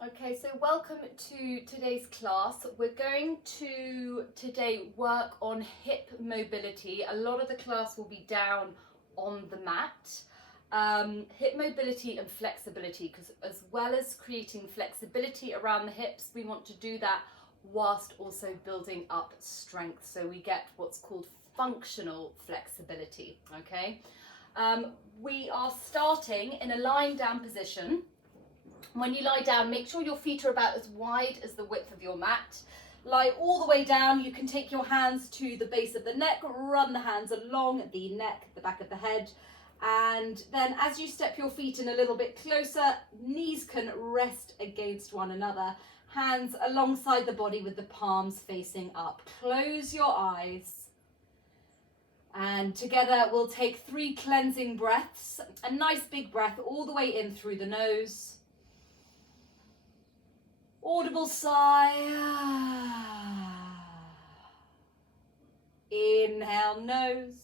Okay, so welcome to today's class. We're going to today work on hip mobility. A lot of the class will be down on the mat. Hip mobility and flexibility, because as well as creating flexibility around the hips, we want to do that whilst also building up strength. So we get what's called functional flexibility, okay? We are starting in a lying down position. When you lie down, make sure your feet are about as wide as the width of your mat. Lie all the way down. You can take your hands to the base of the neck, run the hands along the neck, the back of the head. And then as you step your feet in a little bit closer, knees can rest against one another. Hands alongside the body with the palms facing up. Close your eyes. And together we'll take 3 cleansing breaths. A nice big breath all the way in through the nose. Audible sigh. Inhale, nose.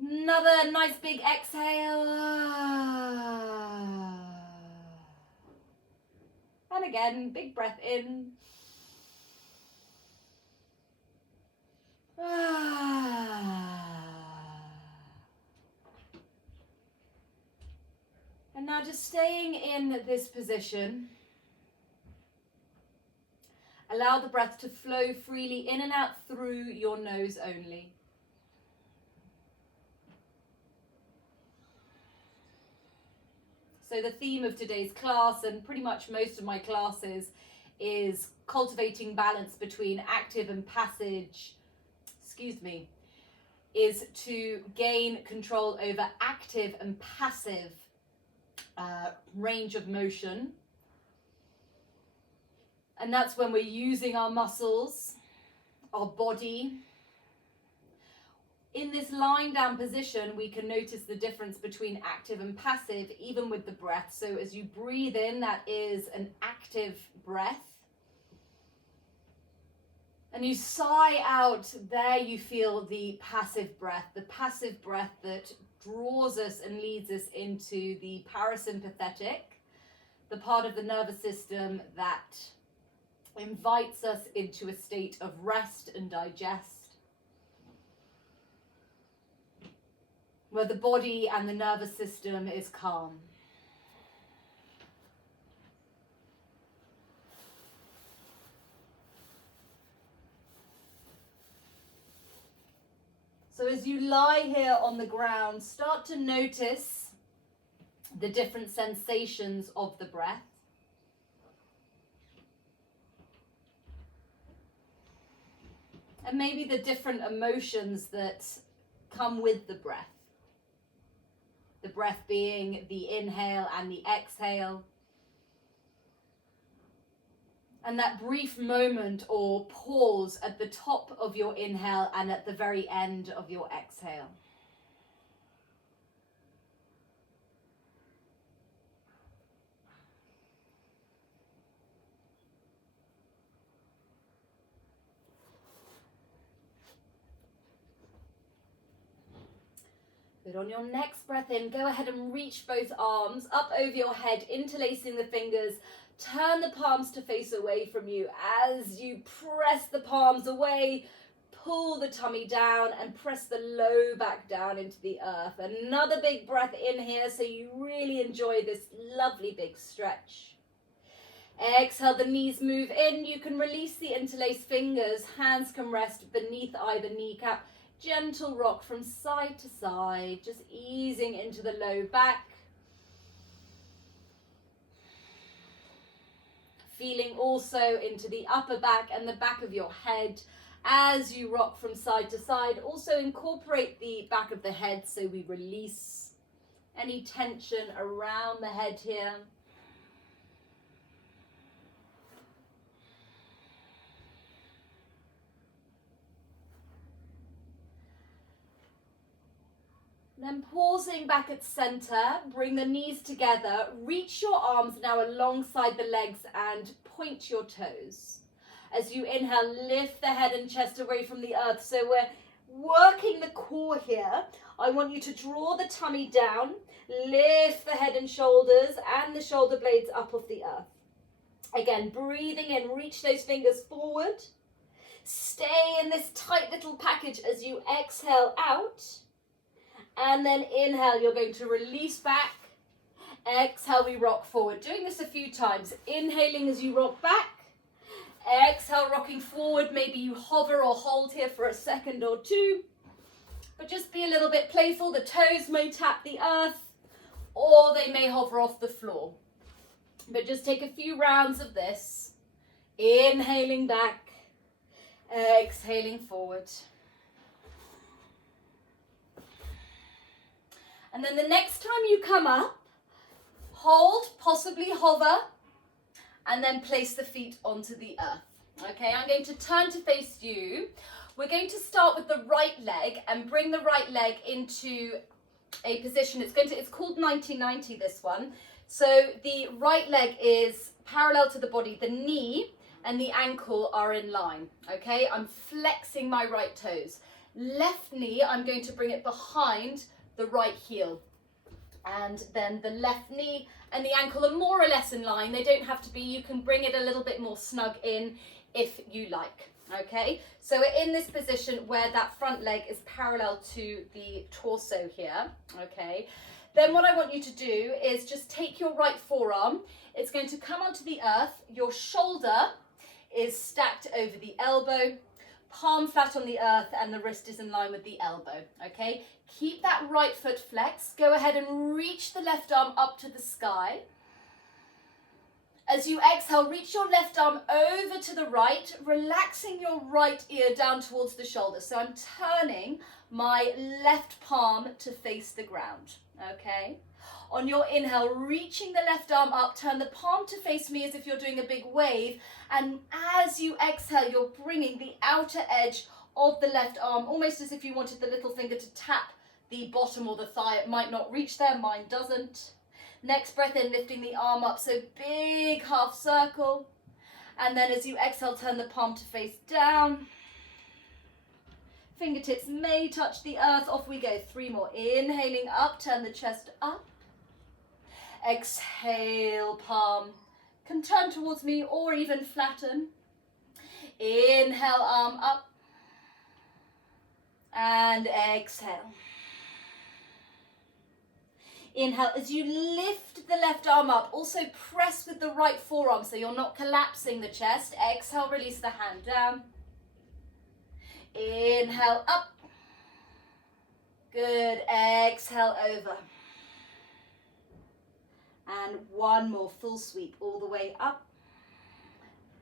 Another nice big exhale. And again, big breath in. And now just staying in this position, allow the breath to flow freely in and out through your nose only. So the theme of today's class, and pretty much most of my classes, is cultivating balance between active and passive, is to gain control over active and passive range of motion. And that's when we're using our muscles, our body. In this lying down position, we can notice the difference between active and passive, even with the breath. So as you breathe in, that is an active breath. And you sigh out, there you feel the passive breath that draws us and leads us into the parasympathetic, the part of the nervous system that invites us into a state of rest and digest, where the body and the nervous system is calm. So as you lie here on the ground, start to notice the different sensations of the breath. And maybe the different emotions that come with the breath. The breath being the inhale and the exhale. And that brief moment or pause at the top of your inhale and at the very end of your exhale. Good. On your next breath in, go ahead and reach both arms up over your head, interlacing the fingers. Turn the palms to face away from you. As you press the palms away, pull the tummy down and press the low back down into the earth. Another big breath in here so you really enjoy this lovely big stretch. Exhale, the knees move in. You can release the interlaced fingers. Hands can rest beneath either kneecap. Gentle rock from side to side, just easing into the low back. Feeling also into the upper back and the back of your head as you rock from side to side. Also incorporate the back of the head so we release any tension around the head here. Then pausing back at center, bring the knees together, reach your arms now alongside the legs and point your toes. As you inhale, lift the head and chest away from the earth. So we're working the core here. I want you to draw the tummy down, lift the head and shoulders and the shoulder blades up off the earth. Again, breathing in, reach those fingers forward. Stay in this tight little package as you exhale out. And then inhale, you're going to release back. Exhale, we rock forward. Doing this a few times. Inhaling as you rock back. Exhale, rocking forward. Maybe you hover or hold here for a second or two. But just be a little bit playful. The toes may tap the earth or they may hover off the floor. But just take a few rounds of this. Inhaling back. Exhaling forward. And then the next time you come up, hold, possibly hover, and then place the feet onto the earth. Okay, I'm going to turn to face you. We're going to start with the right leg and bring the right leg into a position. It's called 90-90, this one. So the right leg is parallel to the body. The knee and the ankle are in line. Okay, I'm flexing my right toes. Left knee, I'm going to bring it behind the right heel. And then the left knee and the ankle are more or less in line. They don't have to be. You can bring it a little bit more snug in if you like. Okay, so we're in this position where that front leg is parallel to the torso here. Okay, then what I want you to do is just take your right forearm. It's going to come onto the earth. Your shoulder is stacked over the elbow, palm flat on the earth, and the wrist is in line with the elbow. Okay, keep that right foot flexed. Go ahead and reach the left arm up to the sky. As you exhale, reach your left arm over to the right, relaxing your right ear down towards the shoulder. So I'm turning my left palm to face the ground. Okay, on your inhale, reaching the left arm up, turn the palm to face me as if you're doing a big wave. And as you exhale, you're bringing the outer edge of the left arm, almost as if you wanted the little finger to tap the bottom or the thigh. It might not reach there, mine doesn't. Next breath in, lifting the arm up, so big half circle. And then as you exhale, turn the palm to face down. Fingertips may touch the earth. Off we go. 3 more. Inhaling up, turn the chest up. Exhale, palm can turn towards me or even flatten. Inhale, arm up. And exhale. Inhale, as you lift the left arm up, also press with the right forearm so you're not collapsing the chest. Exhale, release the hand down. Inhale, up. Good, exhale, over. And 1 more, full sweep all the way up.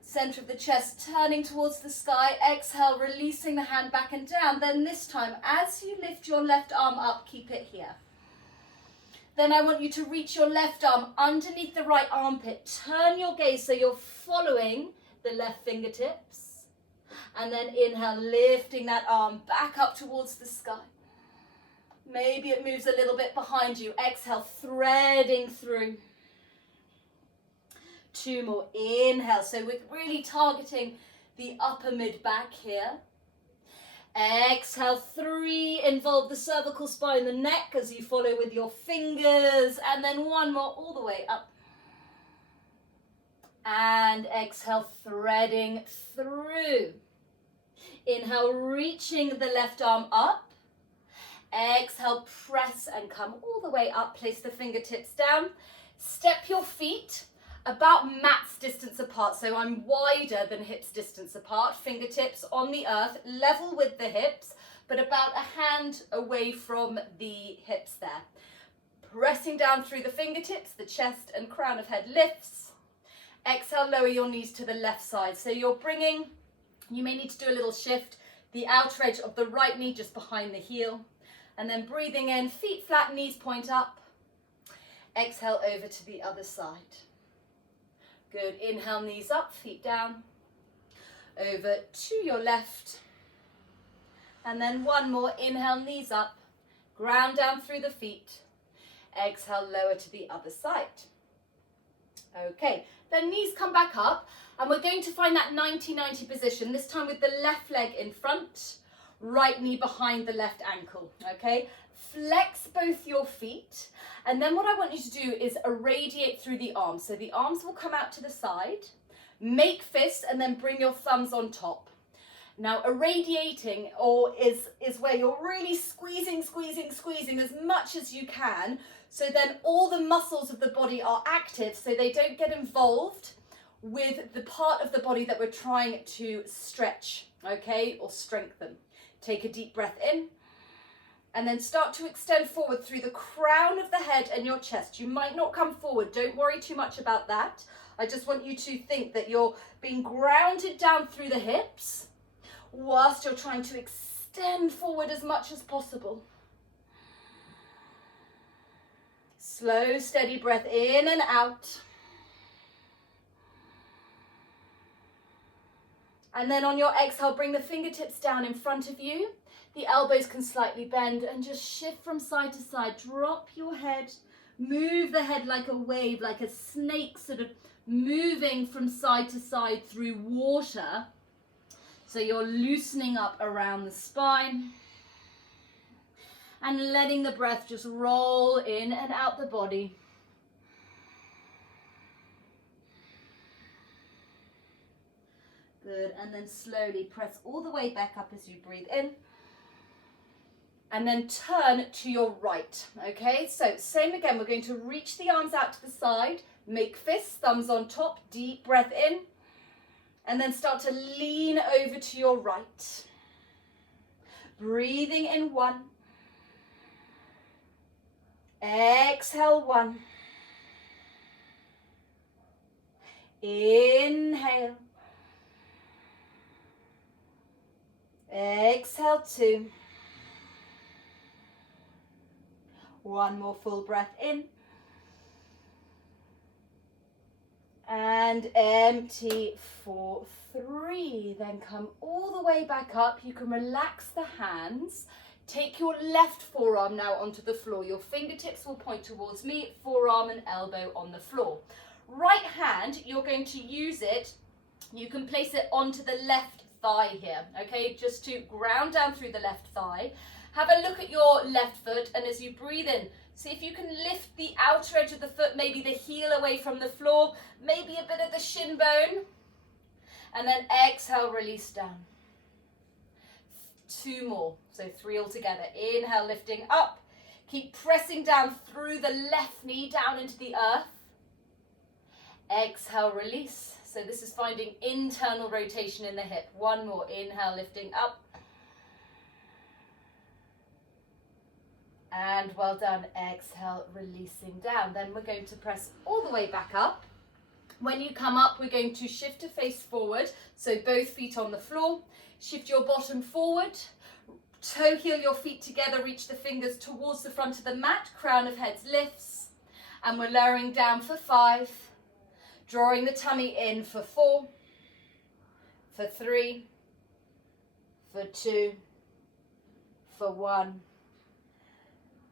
Center of the chest turning towards the sky. Exhale, releasing the hand back and down. Then this time, as you lift your left arm up, keep it here. Then I want you to reach your left arm underneath the right armpit. Turn your gaze so you're following the left fingertips. And then inhale, lifting that arm back up towards the sky. Maybe it moves a little bit behind you. Exhale, threading through. 2 more. Inhale. So we're really targeting the upper mid back here. Exhale, 3, involve the cervical spine, the neck as you follow with your fingers, and then 1 more all the way up. And exhale, threading through. Inhale, reaching the left arm up. Exhale, press and come all the way up, place the fingertips down. Step your feet about mat's distance apart, so I'm wider than hips distance apart. Fingertips on the earth, level with the hips, but about a hand away from the hips there. Pressing down through the fingertips, the chest and crown of head lifts. Exhale, lower your knees to the left side. So you're bringing, you may need to do a little shift, the outer edge of the right knee just behind the heel. And then breathing in, feet flat, knees point up. Exhale over to the other side. Good, inhale, knees up, feet down, over to your left. And then 1 more, inhale, knees up, ground down through the feet. Exhale, lower to the other side. Okay, then knees come back up, and we're going to find that 90-90 position, this time with the left leg in front. right knee behind the left ankle, okay? Flex both your feet, and then what I want you to do is irradiate through the arms. So the arms will come out to the side, make fists, and then bring your thumbs on top. Now, irradiating is where you're really squeezing as much as you can, so then all the muscles of the body are active, so they don't get involved with the part of the body that we're trying to stretch, okay, or strengthen. Take a deep breath in, and then start to extend forward through the crown of the head and your chest. You might not come forward, don't worry too much about that. I just want you to think that you're being grounded down through the hips, whilst you're trying to extend forward as much as possible. Slow, steady breath in and out. And then on your exhale, bring the fingertips down in front of you. The elbows can slightly bend and just shift from side to side. Drop your head, move the head like a wave, like a snake sort of moving from side to side through water. So you're loosening up around the spine and letting the breath just roll in and out the body. Good, and then slowly press all the way back up as you breathe in. And then turn to your right, okay? So same again, we're going to reach the arms out to the side, make fists, thumbs on top, deep breath in. And then start to lean over to your right. Breathing in 1. Exhale 1. Inhale. Exhale 2. One more full breath in. And empty for 3. Then come all the way back up. You can relax the hands. Take your left forearm now onto the floor. Your fingertips will point towards me, forearm and elbow on the floor. Right hand, you're going to use it. You can place it onto the left thigh here, okay? Just to ground down through the left thigh. Have a look at your left foot, and as you breathe in, see if you can lift the outer edge of the foot, maybe the heel away from the floor, maybe a bit of the shin bone. And then exhale, release down. 2 more, so 3 altogether. Inhale, lifting up. Keep pressing down through the left knee down into the earth. Exhale, release. So this is finding internal rotation in the hip. 1 more. Inhale, lifting up. And well done. Exhale, releasing down. Then we're going to press all the way back up. When you come up, we're going to shift to face forward. So both feet on the floor. Shift your bottom forward. Toe heel your feet together. Reach the fingers towards the front of the mat. Crown of heads lifts. And we're lowering down for 5. Drawing the tummy in for 4. For 3. For 2. For 1.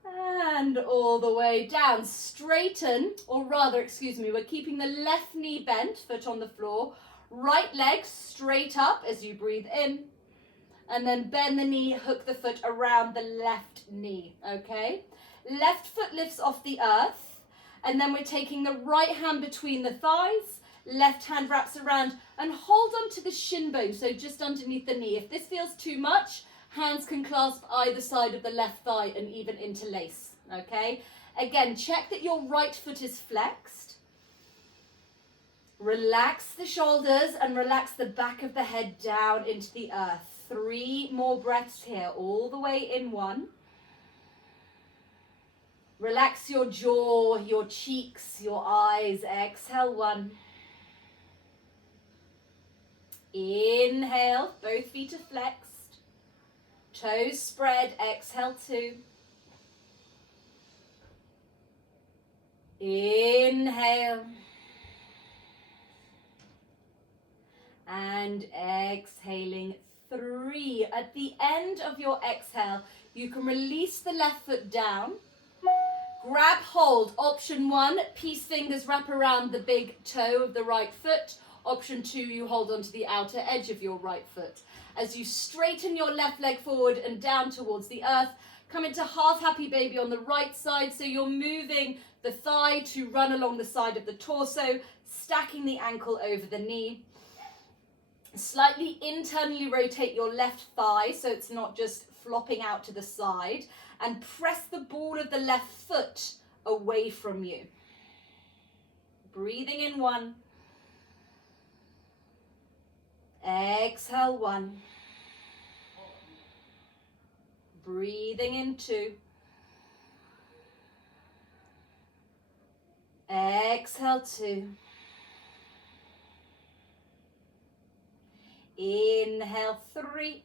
And all the way down. Straighten, or rather, excuse me, we're keeping the left knee bent, foot on the floor. Right leg straight up as you breathe in. And then bend the knee, hook the foot around the left knee, okay? Left foot lifts off the earth. And then we're taking the right hand between the thighs. Left hand wraps around and hold on to the shin bone, so just underneath the knee. If this feels too much, hands can clasp either side of the left thigh and even interlace, okay? Again, check that your right foot is flexed. Relax the shoulders and relax the back of the head down into the earth. 3 more breaths here, all the way in 1. Relax your jaw, your cheeks, your eyes. Exhale 1. Inhale, both feet are flexed. Toes spread, exhale 2. Inhale. And exhaling 3. At the end of your exhale, you can release the left foot down. Grab hold. Option 1, peace fingers wrap around the big toe of the right foot. Option 2, you hold onto the outer edge of your right foot. as you straighten your left leg forward and down towards the earth. Come into half happy baby on the right side, so you're moving the thigh to run along the side of the torso, stacking the ankle over the knee. Slightly internally rotate your left thigh so it's not just flopping out to the side, and press the ball of the left foot away from you. Breathing in 1. Exhale 1. Breathing in 2. Exhale 2. Inhale 3.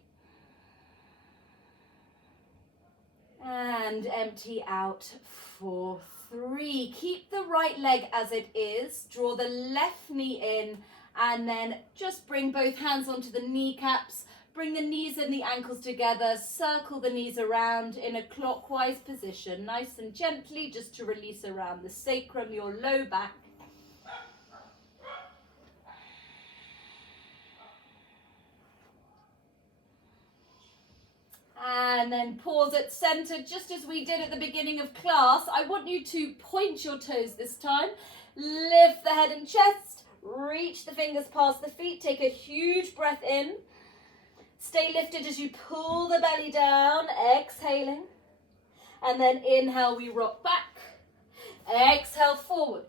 And empty out for 3. Keep the right leg as it is. Draw the left knee in and then just bring both hands onto the kneecaps. Bring the knees and the ankles together. Circle the knees around in a clockwise position. Nice and gently, just to release around the sacrum, your low back. And then pause at center, just as we did at the beginning of class. I want you to point your toes this time. Lift the head and chest. Reach the fingers past the feet. Take a huge breath in. Stay lifted as you pull the belly down, exhaling. And then inhale, we rock back. Exhale, forward.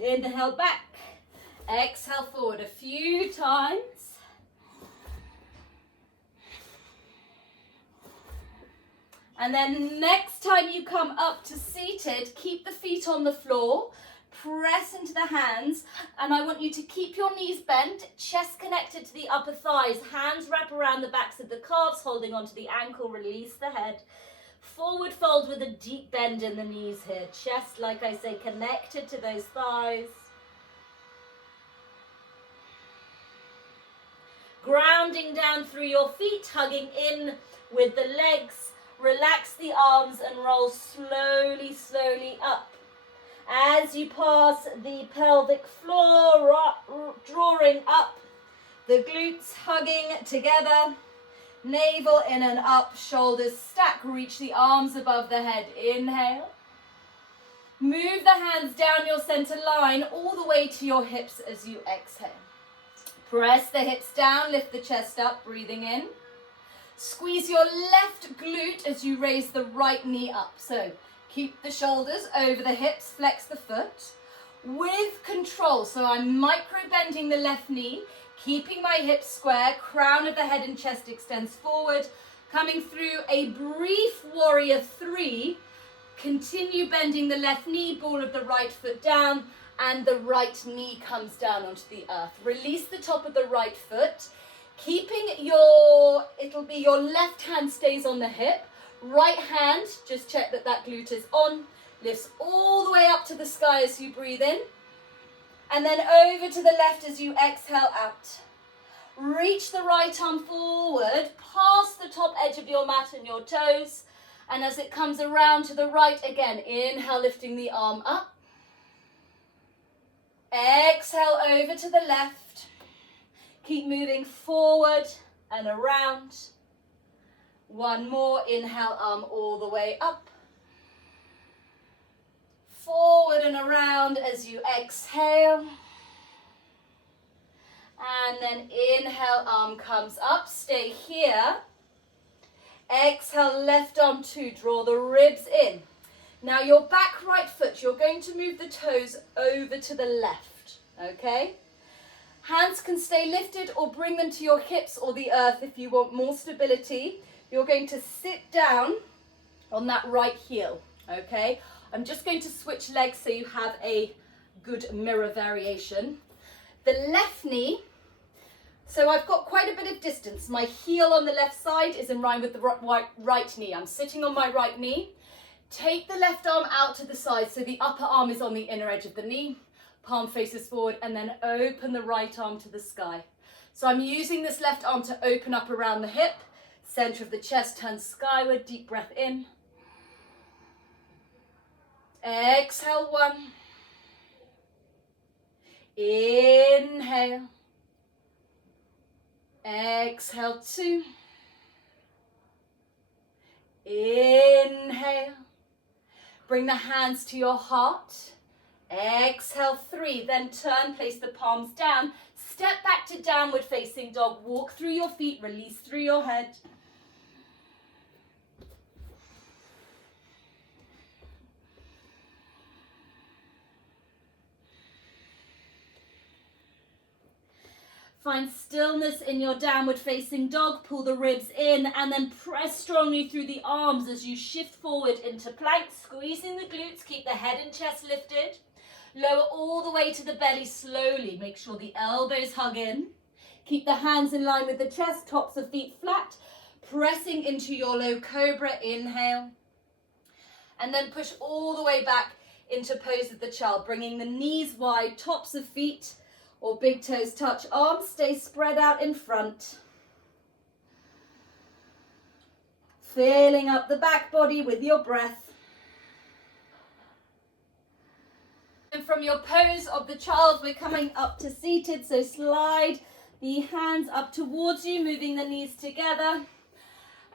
Inhale, back. Exhale, forward. A few times. And then next time you come up to seated, keep the feet on the floor, press into the hands, and I want you to keep your knees bent, chest connected to the upper thighs, hands wrap around the backs of the calves, holding onto the ankle, release the head. Forward fold with a deep bend in the knees here. Chest, like I say, connected to those thighs. Grounding down through your feet, hugging in with the legs. Relax the arms and roll slowly, slowly up. As you pass the pelvic floor, drawing up, the glutes hugging together, navel in and up, shoulders stack, reach the arms above the head. Inhale. Move the hands down your center line all the way to your hips as you exhale. Press the hips down, lift the chest up, breathing in. Squeeze your left glute as you raise the right knee up. So keep the shoulders over the hips, flex the foot. With control, so I'm micro bending the left knee, keeping my hips square, crown of the head and chest extends forward. Coming through a brief warrior 3, continue bending the left knee, ball of the right foot down, and the right knee comes down onto the earth. Release the top of the right foot. Keeping it'll be your left hand stays on the hip, right hand, just check that that glute is on, lifts all the way up to the sky as you breathe in, and then over to the left as you exhale out. Reach the right arm forward, past the top edge of your mat and your toes, and as it comes around to the right again, inhale, lifting the arm up. Exhale over to the left. Keep moving forward and around. One more, inhale, arm all the way up. Forward and around as you exhale. And then inhale, arm comes up, stay here. Exhale, left arm 2, draw the ribs in. Now your back right foot, you're going to move the toes over to the left, okay? Hands can stay lifted or bring them to your hips or the earth if you want more stability. You're going to sit down on that right heel, okay? I'm just going to switch legs so you have a good mirror variation. The left knee, so I've got quite a bit of distance. My heel on the left side is in line with the right knee. I'm sitting on my right knee. Take the left arm out to the side so the upper arm is on the inner edge of the knee. Palm faces forward, and then open the right arm to the sky. So I'm using this left arm to open up around the hip. Center of the chest turns skyward. Deep breath in. Exhale 1. Inhale. Exhale, 2. Inhale. Bring the hands to your heart. Exhale, 3. Then turn, place the palms down. Step back to downward facing dog. Walk through your feet, release through your head. Find stillness in your downward facing dog. Pull the ribs in and then press strongly through the arms as you shift forward into plank, squeezing the glutes. Keep the head and chest lifted. Lower all the way to the belly slowly. Make sure the elbows hug in. Keep the hands in line with the chest, tops of feet flat. Pressing into your low cobra. Inhale. And then push all the way back into pose of the child, bringing the knees wide, tops of feet or big toes touch, arms stay spread out in front. Filling up the back body with your breath. And from your pose of the child, we're coming up to seated, so slide the hands up towards you, moving the knees together,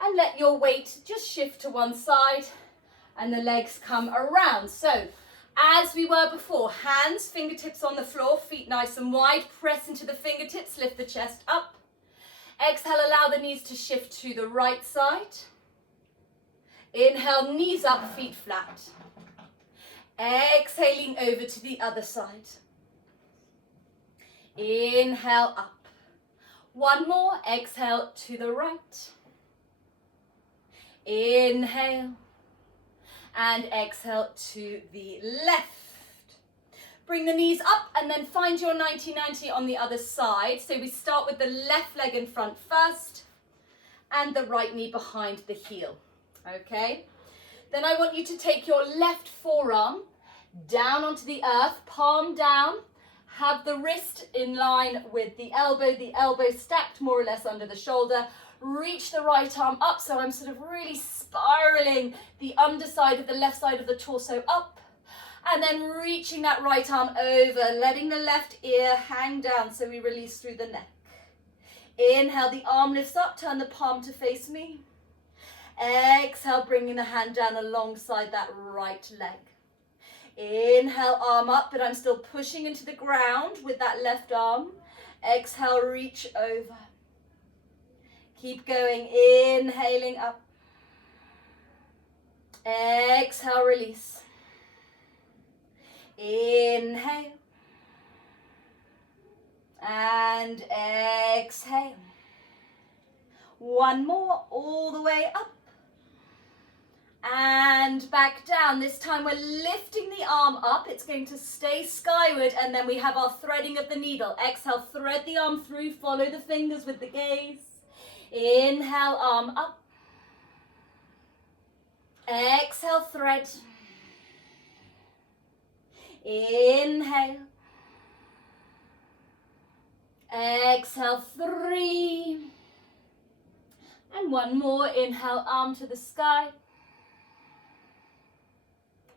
and let your weight just shift to one side and the legs come around. So as we were before, hands, fingertips on the floor, feet nice and wide, press into the fingertips, lift the chest up. Exhale, allow the knees to shift to the right side. Inhale, knees up, feet flat. Exhaling over to the other side. Inhale, up. One more, exhale to the right. Inhale. And exhale to the left. Bring the knees up and then find your 90-90 on the other side. So we start with the left leg in front first and the right knee behind the heel. Okay? Then I want you to take your left forearm down onto the earth, palm down. Have the wrist in line with the elbow stacked more or less under the shoulder. Reach the right arm up, so I'm sort of really spiraling the underside of the left side of the torso up, and then reaching that right arm over, letting the left ear hang down so we release through the neck. Inhale, the arm lifts up, turn the palm to face me. Exhale, bringing the hand down alongside that right leg. Inhale, arm up, but I'm still pushing into the ground with that left arm. Exhale, reach over. Keep going, inhaling up. Exhale, release. Inhale. And exhale. One more, all the way up. And back down. This time we're lifting the arm up. It's going to stay skyward, and then we have our threading of the needle. Exhale, thread the arm through, follow the fingers with the gaze. Inhale, arm up. Exhale, thread. Inhale. Exhale, 3. And one more. Inhale, arm to the sky.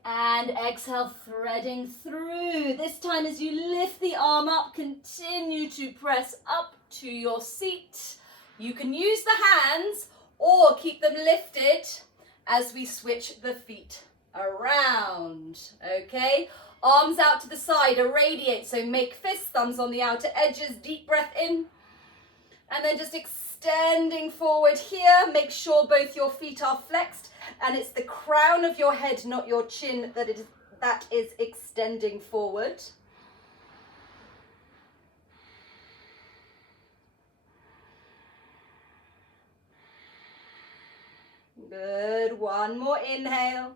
And exhale, threading through. This time as you lift the arm up, continue to press up to your seat. You can use the hands or keep them lifted as we switch the feet around, okay? Arms out to the side, irradiate, so make fists, thumbs on the outer edges, deep breath in. And then just extending forward here, make sure both your feet are flexed, and it's the crown of your head, not your chin, that is extending forward. Good, one more inhale.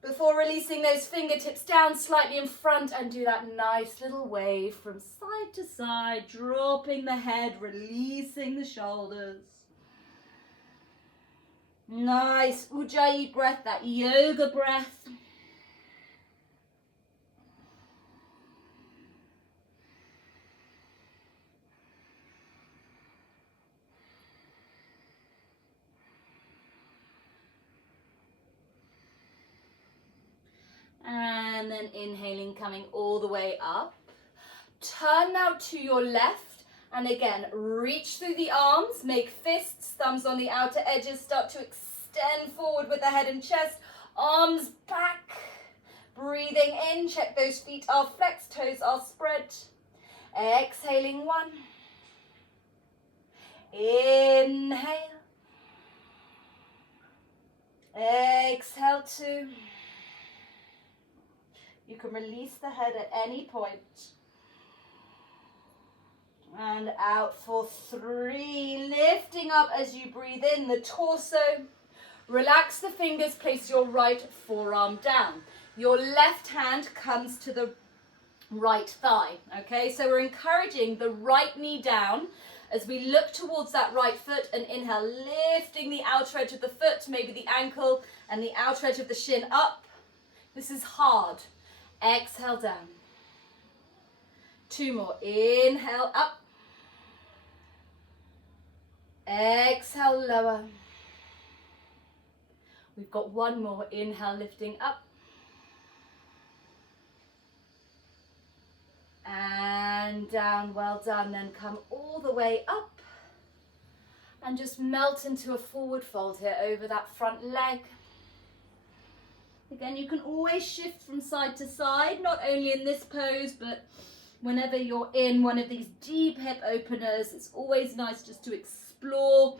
Before releasing those fingertips down slightly in front, and do that nice little wave from side to side, dropping the head, releasing the shoulders. Nice Ujjayi breath, that yoga breath. And then inhaling, coming all the way up. Turn now to your left And again, reach through the arms, make fists, thumbs on the outer edges, start to extend forward with the head and chest, arms back. Breathing in, check those feet are flexed, toes are spread. Exhaling 1. Inhale. Exhale 2. You can release the head at any point. And out for 3. Lifting up as you breathe in the torso. Relax the fingers, place your right forearm down. Your left hand comes to the right thigh. Okay, so we're encouraging the right knee down as we look towards that right foot and inhale, lifting the outer edge of the foot, maybe the ankle and the outer edge of the shin up. This is hard. Exhale down. 2 more. Inhale up. Exhale lower. We've got 1 more. Inhale, lifting up. And down. Well done. Then come all the way up. And just melt into a forward fold here over that front leg. Again, you can always shift from side to side, not only in this pose, but whenever you're in one of these deep hip openers. It's always nice just to explore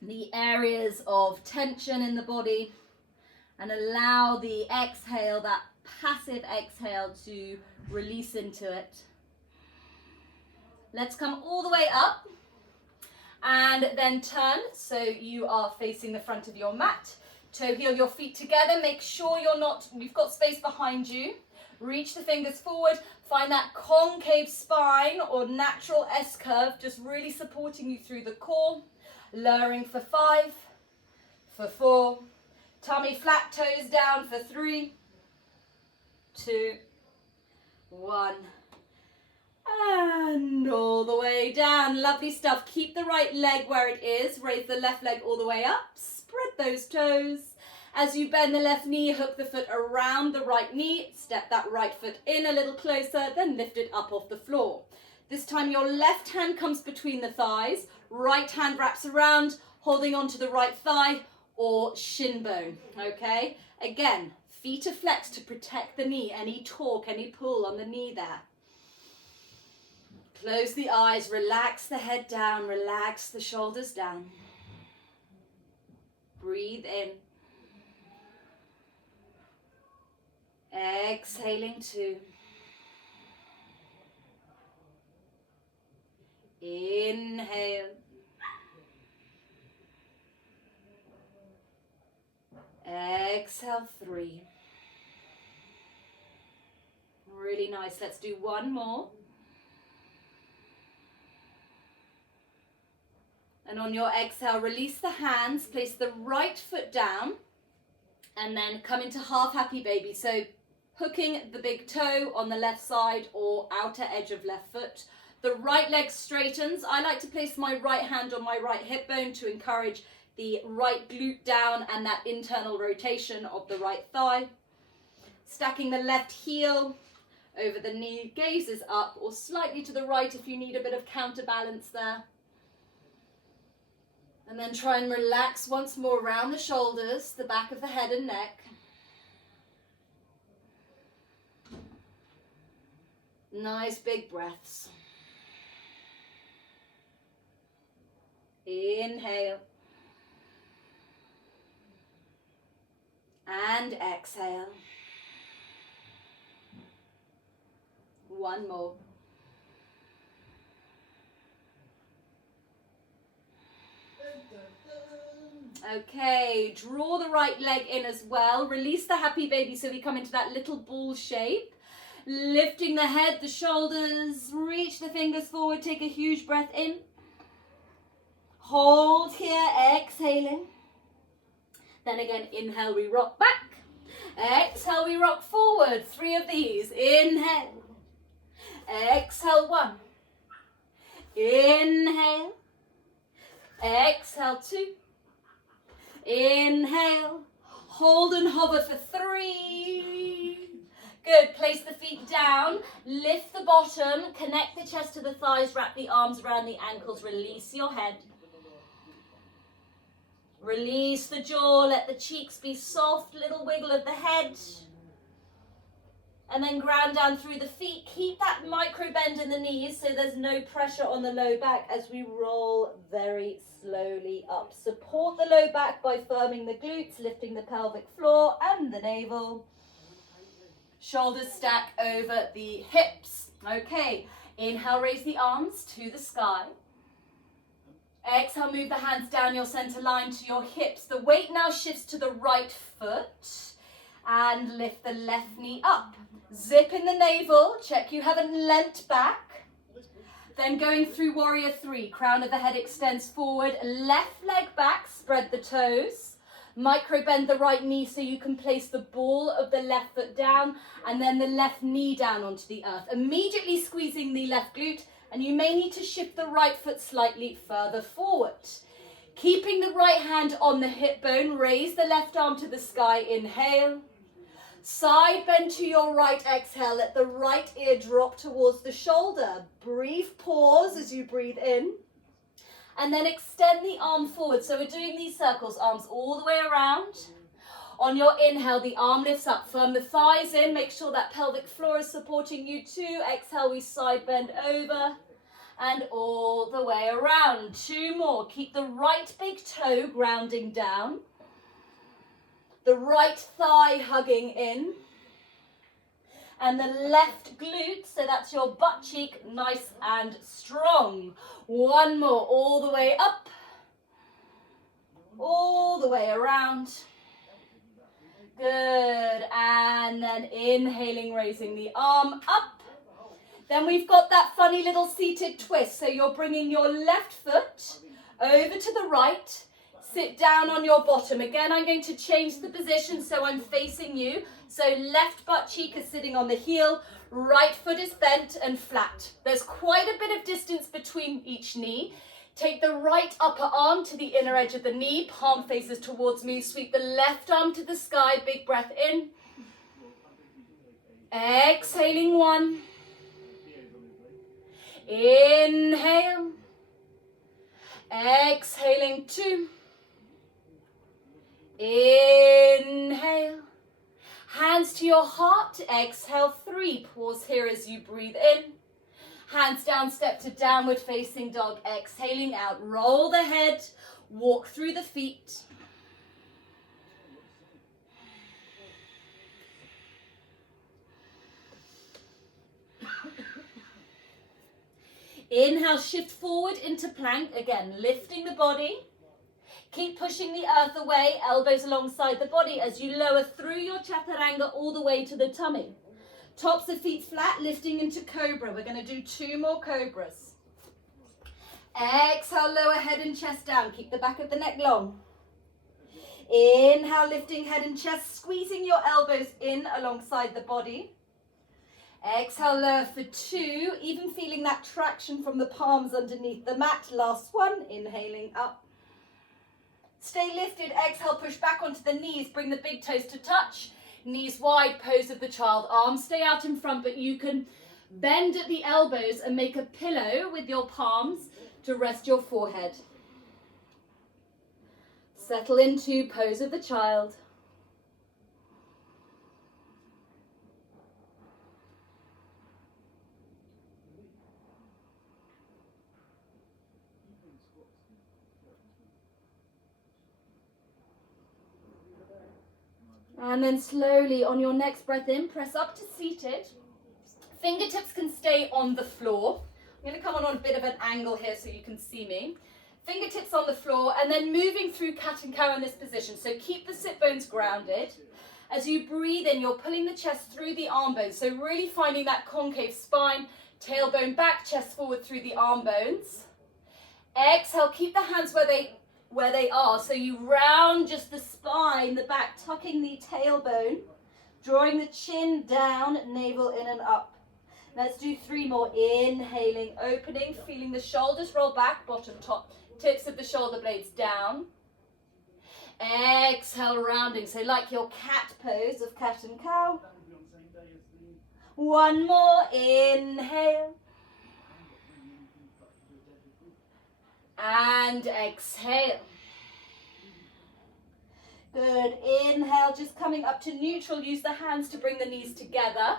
the areas of tension in the body and allow the exhale, that passive exhale, to release into it. Let's come all the way up and then turn so you are facing the front of your mat. Toe heel your feet together. Make sure you've got space behind you. Reach the fingers forward. Find that concave spine or natural S-curve, just really supporting you through the core. Lowering for 5, for 4. Tummy flat, toes down for 3, 2, 1. And all the way down. Lovely stuff. Keep the right leg where it is. Raise the left leg all the way up. Spread those toes. As you bend the left knee, hook the foot around the right knee. Step that right foot in a little closer, then lift it up off the floor. This time your left hand comes between the thighs. Right hand wraps around, holding onto the right thigh or shin bone. Okay? Again, feet are flexed to protect the knee. Any torque, any pull on the knee there. Close the eyes, relax the head down, relax the shoulders down. Breathe in. Exhaling 2. Inhale. Exhale 3. Really nice. Let's do 1 more. And on your exhale, release the hands, place the right foot down, and then come into half happy baby. So hooking the big toe on the left side or outer edge of left foot. The right leg straightens. I like to place my right hand on my right hip bone to encourage the right glute down and that internal rotation of the right thigh. Stacking the left heel over the knee, gazes up or slightly to the right if you need a bit of counterbalance there. And then try and relax once more around the shoulders, the back of the head and neck. Nice big breaths. Inhale. And exhale. 1 more. Okay, draw the right leg in as well. Release the happy baby so we come into that little ball shape. Lifting the head, the shoulders, reach the fingers forward, take a huge breath in. Hold here, exhaling. Then again, inhale, we rock back. Exhale, we rock forward. 3 of these. Inhale. Exhale, 1. Inhale. Exhale, 2. Inhale. Hold and hover for 3. Good. Place the feet down. Lift the bottom. Connect the chest to the thighs. Wrap the arms around the ankles. Release your head. Release the jaw. Let the cheeks be soft. Little wiggle of the head. And then ground down through the feet. Keep that micro bend in the knees so there's no pressure on the low back as we roll very slowly up. Support the low back by firming the glutes, lifting the pelvic floor and the navel. Shoulders stack over the hips. Okay, inhale, raise the arms to the sky. Exhale, move the hands down your center line to your hips. The weight now shifts to the right foot and lift the left knee up. Zip in the navel, check you haven't leant back. Then going through warrior three, crown of the head extends forward, left leg back, spread the toes. Micro bend the right knee so you can place the ball of the left foot down and then the left knee down onto the earth. Immediately squeezing the left glute, and you may need to shift the right foot slightly further forward. Keeping the right hand on the hip bone, raise the left arm to the sky, inhale. Side bend to your right, exhale, let the right ear drop towards the shoulder. Brief pause as you breathe in. And then extend the arm forward. So we're doing these circles, arms all the way around. On your inhale, the arm lifts up, firm the thighs in, make sure that pelvic floor is supporting you too. Exhale, we side bend over and all the way around. Two more, keep the right big toe grounding down. The right thigh hugging in. And the left glute, so that's your butt cheek, nice and strong. One more, all the way up. All the way around. Good. And then inhaling, raising the arm up. Then we've got that funny little seated twist. So you're bringing your left foot over to the right. Sit down on your bottom. Again, I'm going to change the position so I'm facing you. So left butt cheek is sitting on the heel, right foot is bent and flat. There's quite a bit of distance between each knee. Take the right upper arm to the inner edge of the knee, palm faces towards me. Sweep the left arm to the sky, big breath in. Exhaling one. Inhale. Exhaling two. Inhale. Hands to your heart. Exhale three. Pause here as you breathe in. Hands down, step to downward facing dog. Exhaling out. Roll the head. Walk through the feet. Inhale, shift forward into plank. Again, lifting the body. Keep pushing the earth away, elbows alongside the body as you lower through your chaturanga all the way to the tummy. Tops of feet flat, lifting into cobra. We're going to do two more cobras. Exhale, lower head and chest down. Keep the back of the neck long. Inhale, lifting head and chest, squeezing your elbows in alongside the body. Exhale, lower for two, even feeling that traction from the palms underneath the mat. Last one, inhaling up. Stay lifted, exhale, push back onto the knees, bring the big toes to touch. Knees wide, pose of the child. Arms stay out in front, but you can bend at the elbows and make a pillow with your palms to rest your forehead. Settle into pose of the child. And then slowly on your next breath in, press up to seated. Fingertips can stay on the floor. I'm going to come on a bit of an angle here so you can see me. Fingertips on the floor and then moving through cat and cow in this position. So keep the sit bones grounded. As you breathe in, you're pulling the chest through the arm bones. So really finding that concave spine, tailbone back, chest forward through the arm bones. Exhale, keep the hands where they are. So you round just the spine, the back, tucking the tailbone, drawing the chin down, navel in and up. Let's do three more. Inhaling, opening, feeling the shoulders roll back, bottom top, tips of the shoulder blades down. Exhale, rounding. So like your cat pose of cat and cow. One more, inhale. And exhale. Good, inhale, just coming up to neutral. Use the hands to bring the knees together.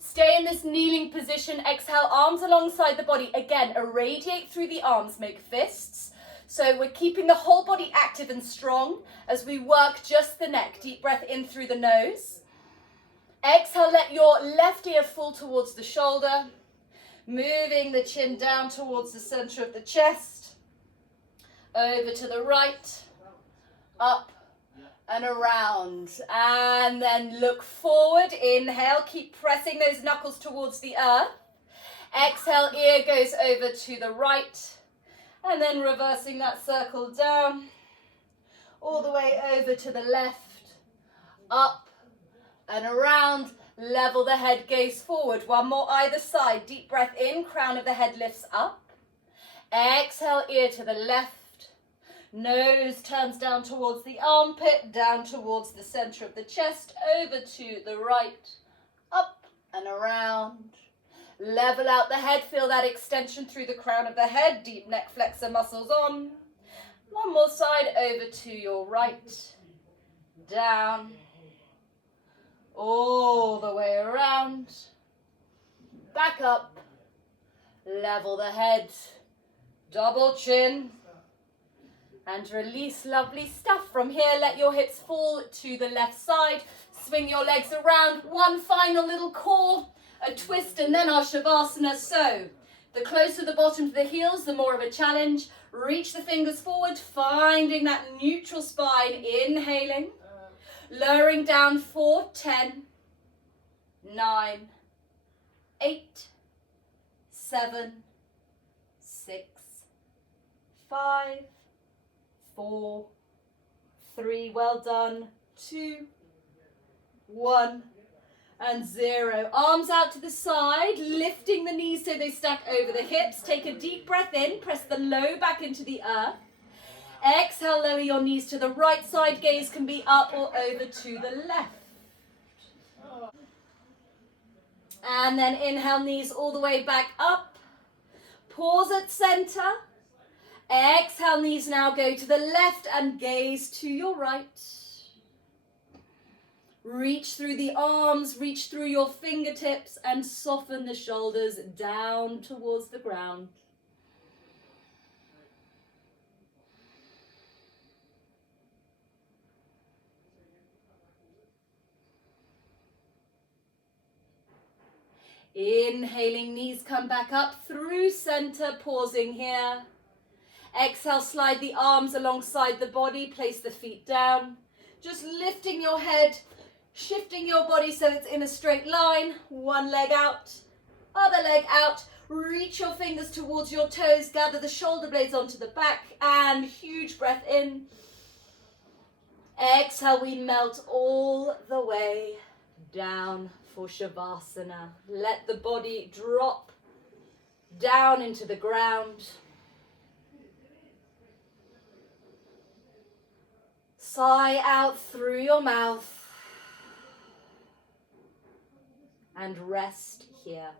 Stay in this kneeling position. Exhale, arms alongside the body. Again, irradiate through the arms, make fists. So we're keeping the whole body active and strong as we work just the neck. Deep breath in through the nose. Exhale, let your left ear fall towards the shoulder. Moving the chin down towards the center of the chest. Over to the right. Up and around. And then look forward. Inhale, keep pressing those knuckles towards the earth. Exhale, ear goes over to the right. And then reversing that circle down. All the way over to the left. Up and around. Level the head, gaze forward. One more either side. Deep breath in, crown of the head lifts up. Exhale, ear to the left. Nose turns down towards the armpit, down towards the center of the chest, over to the right, up and around. Level out the head, feel that extension through the crown of the head, deep neck flexor muscles on. One more side, over to your right, down, all the way around. Back up, level the head, double chin. And release, lovely stuff. From here, let your hips fall to the left side. Swing your legs around. One final little core, a twist, and then our Shavasana. So, the closer the bottom to the heels, the more of a challenge. Reach the fingers forward, finding that neutral spine. Inhaling. Lowering down for 10, 9, 8, 7, 6, 5, 4, 3, well done, 2, 1, and 0. Arms out to the side, lifting the knees so they stack over the hips. Take a deep breath in, press the low back into the earth. Exhale, lower your knees to the right side. Gaze can be up or over to the left. And then inhale, knees all the way back up. Pause at center. Exhale, knees now go to the left and gaze to your right. Reach through the arms, reach through your fingertips and soften the shoulders down towards the ground. Inhaling, knees come back up through center, pausing here. Exhale, slide the arms alongside the body, place the feet down. Just lifting your head, shifting your body so it's in a straight line. One leg out, other leg out. Reach your fingers towards your toes, gather the shoulder blades onto the back, and huge breath in. Exhale, we melt all the way down for Shavasana. Let the body drop down into the ground. Sigh out through your mouth and rest here.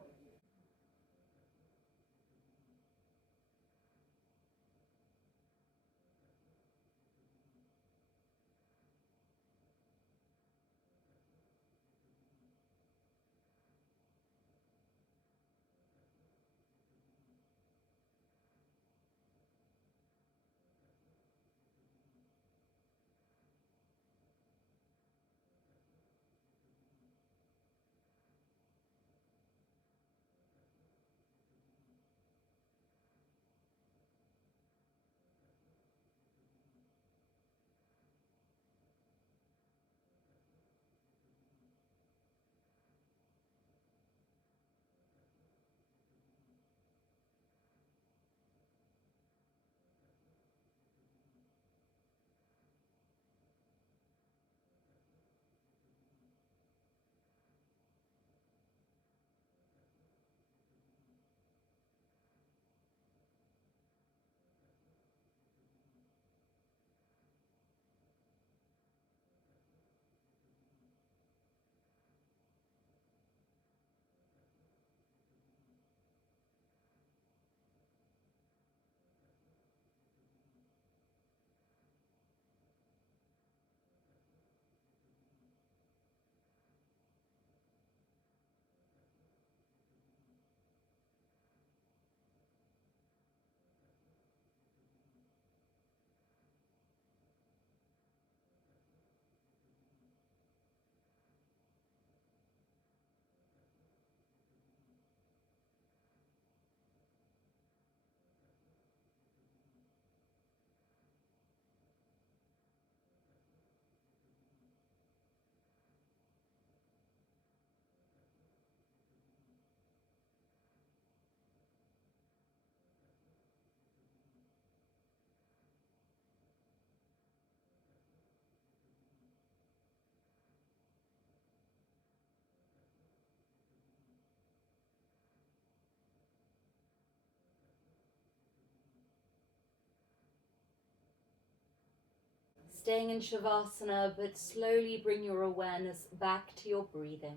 staying in Shavasana, but slowly bring your awareness back to your breathing.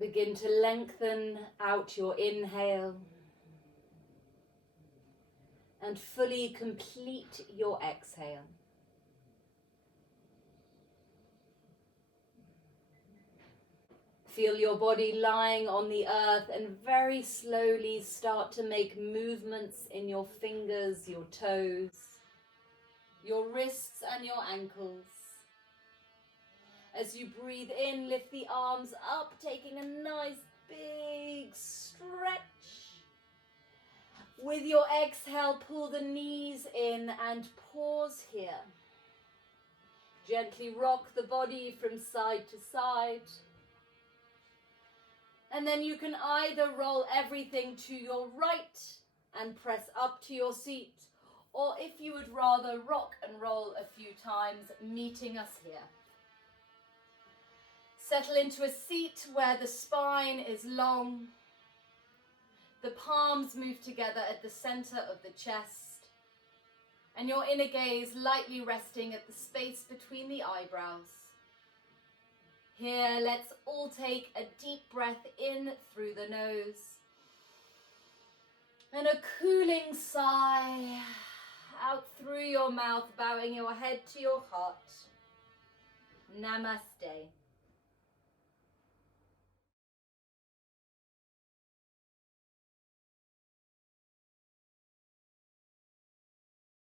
Begin to lengthen out your inhale and fully complete your exhale. Feel your body lying on the earth and very slowly start to make movements in your fingers, your toes, your wrists and your ankles. As you breathe in, lift the arms up, taking a nice big stretch. With your exhale, pull the knees in and pause here. Gently rock the body from side to side. And then you can either roll everything to your right and press up to your seat, or if you would rather rock and roll a few times, meeting us here. Settle into a seat where the spine is long. The palms move together at the center of the chest. And your inner gaze lightly resting at the space between the eyebrows. Here, let's all take a deep breath in through the nose. And a cooling sigh out through your mouth, bowing your head to your heart. Namaste.